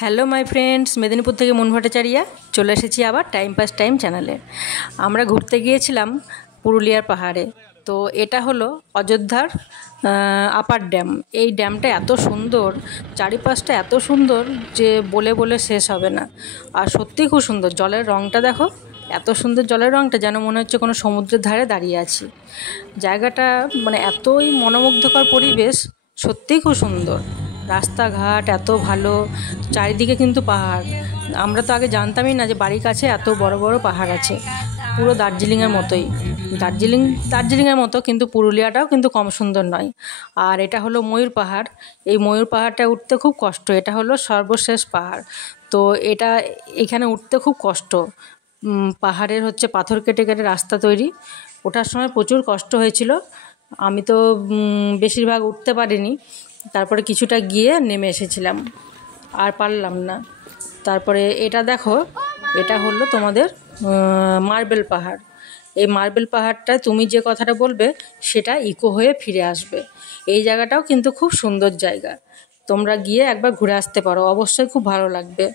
Hello my friends, Medinipur থেকে মন ভট্টাচারিয়া চলে এসেছি আবার টাইম পাস টাইম চ্যানেলে। আমরা ঘুরতে গিয়েছিলাম পুরুলিয়ার পাহাড়ে। তো এটা হলো অযোধ্যার আপার ড্যাম। এই ড্যামটা এত সুন্দর, চারিপাশটা এত সুন্দর যে বলে বলে শেষ হবে না। আর সত্যিই খুব সুন্দর, জলের রঙটা দেখো, এত সুন্দর জলের রঙটা যেন মনে হচ্ছে কোনো সমুদ্রের ধারে দাঁড়িয়ে আছি। জায়গাটা মানে এতই মনোমুগ্ধকর পরিবেশ, সত্যিই খুব সুন্দর। রাস্তাঘাট এত ভালো, চারিদিকে কিন্তু পাহাড়। আমরা তো আগে জানতামই না যে বাড়ির কাছে এত বড় বড় পাহাড় আছে। পুরো দার্জিলিংয়ের মতোই, দার্জিলিংয়ের মতো, কিন্তু পুরুলিয়াটাও কিন্তু কম সুন্দর নয়। আর এটা হলো ময়ূর পাহাড়। এই ময়ূর পাহাড়টা উঠতে খুব কষ্ট, এটা হলো সর্বশেষ পাহাড়। তো এখানে উঠতে খুব কষ্ট। পাহাড়ের হচ্ছে পাথর কেটে কেটে রাস্তা তৈরি। ওঠার সময় প্রচুর কষ্ট হয়েছিল। আমি তো বেশিরভাগ উঠতে পারিনি, তারপরে কিছুটা গিয়ে নেমে এসেছিলাম, আর পারলাম না। তারপরে এটা দেখো, এটা হলো তোমাদের মার্বেল পাহাড়। এই মার্বেল পাহাড়টায় তুমি যে কথাটা বলবে সেটা ইকো হয়ে ফিরে আসবে। এই জায়গাটাও কিন্তু খুব সুন্দর জায়গা, তোমরা গিয়ে একবার ঘুরে আসতে পারো, অবশ্যই খুব ভালো লাগবে।